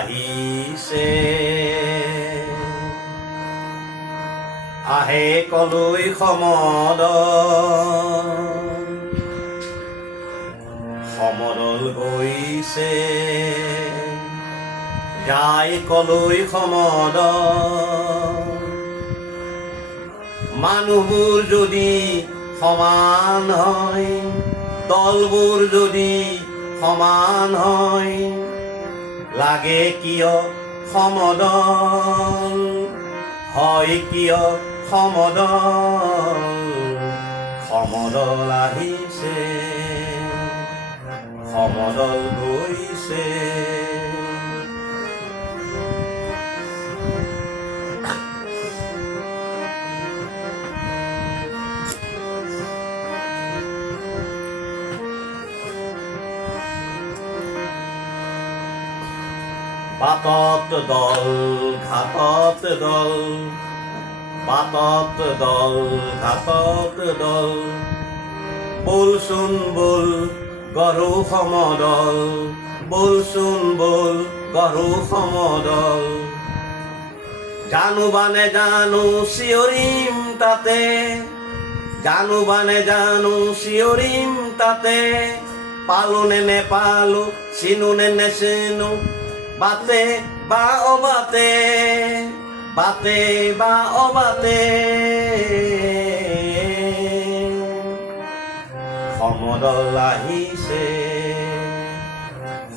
আহিছে আহে কলৈ সমদল গৈছে যায় কলৈ সমদল মানুহবোৰ যদি সমান হয় দলবোৰ যদি সমান হয় লাগে কিয় সমদল হয় কিয় সমদল সমদল আহিছে সমদল গৈছে বাটত দল ঘাটত দল বাটত দল ঘাটত দল বলচোন বল গঢ়ো সমদল বলচোন বল গঢ়ো সমদল জানো বা নেজানো চিঞৰিম তাতে জানো বা নেজানো চিঞৰিম তাতে পালো নে নেপালো চিনো নে নেচিনো বাতে বা অবাতে বাতে বা অবাতে সমদল আহিছে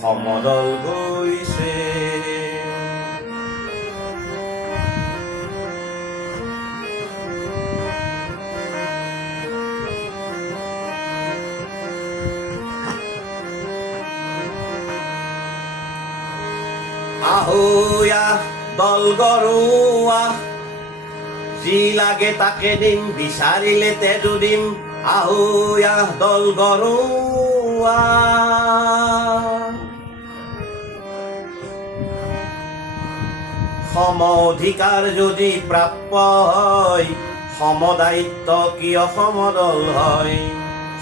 সমদল গৈছে আহোয়া দল গড়োৱা যি লাগে তাকে দিম বিচাৰিলে তেজো দিম আহোয়া দল গড়োৱা সম অধিকাৰ যদি প্ৰাপ্য হয় সমদায়িত্ব কিয় সমদল হয়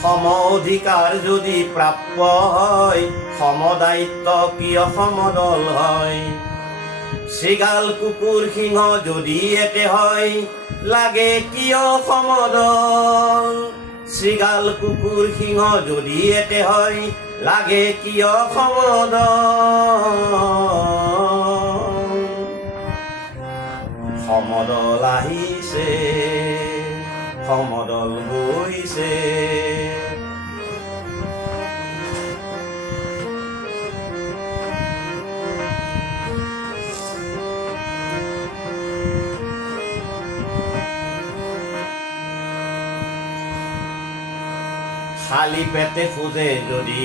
সম অধিকাৰ যদি প্ৰাপ্য হয় সমদায়িত্ব কিয় সমদল হয় শৃগাল কুকুৰ সিংহ যদি একে হয় লাগে কিয় সমদল শৃগাল কুকুৰ সিংহ যদি একে হয় লাগে কিয় সমদল সমদল আহিছে সমদল গৈছে খালি পেটে খোজে যদি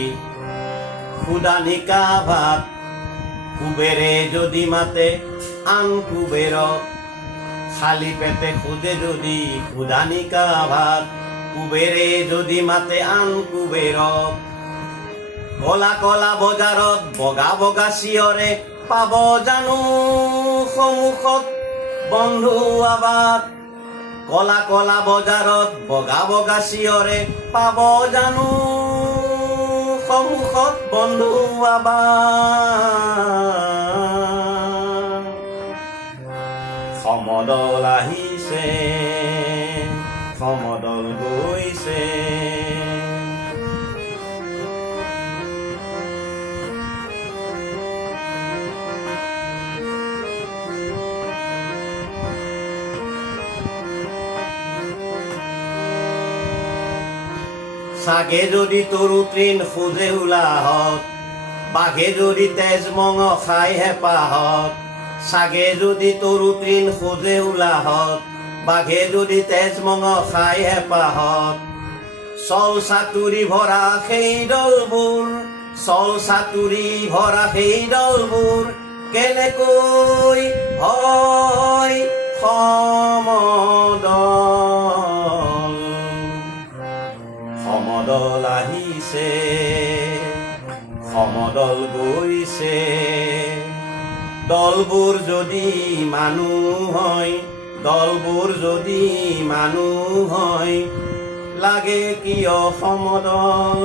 ক্ষুধা নিকা ভাত কুবেৰে যদি মাতে আন কুবেৰক খালি পেটে খোজে যদি ক্ষুধা নিকা ভাত কুবেৰে যদি মাতে আন কুবেৰক কলা কলা বজাৰত বগা বগা চিঞৰে পাব জানো সন্মুখত বন্ধু আবাদ কলা কলা বজাৰত বগা বগা চিঞৰে পাব জানো সন্মুখত বন্ধু আবাদ সমদল আহিছে সমদল গৈছে চাগে যদি তৰু তৃণ খোজে ওলাহত বাঘে যদি তেজ মঙহ খাই হেঁপাহত চাগে যদি তৰু তৃণ খোজে ওলাহত বাঘে যদি তেজ মঙহ খাই হেঁপাহত চল চাতুৰি ভৰা সেই দলবোৰ চল চাতুৰি ভৰা সেই দলবোৰ কেনেকৈ হয় সমদল সমদল আহিছে সমদল গৈছে দলবোৰ যদি মানুহ হয় দলবোৰ যদি মানুহ হয় লাগে কিয় সমদল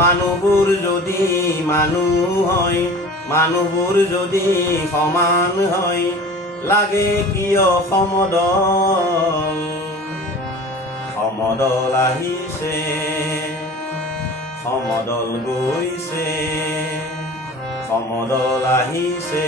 মানুহবোৰ যদি মানুহ হয় মানুহবোৰ যদি সমান হয় লাগে কিয় সমদল সমদল আহিছে সমদল গৈছে সমদল আহিছে